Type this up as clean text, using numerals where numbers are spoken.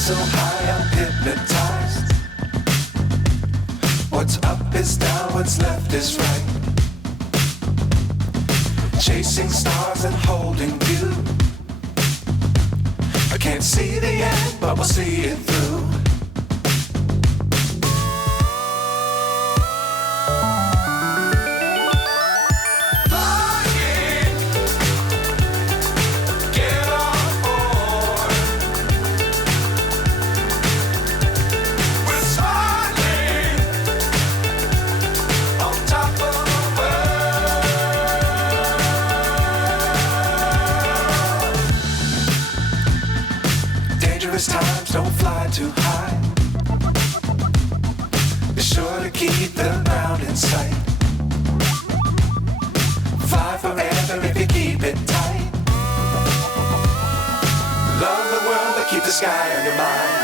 So high, I'm hypnotized. What's up is down, what's left is right. Chasing stars and holding you. I can't see the end, but we'll see it through. Dangerous times, don't fly too high. Be sure to keep the ground in sight. Fly forever if you keep it tight. Love the world, but keep the sky on your mind.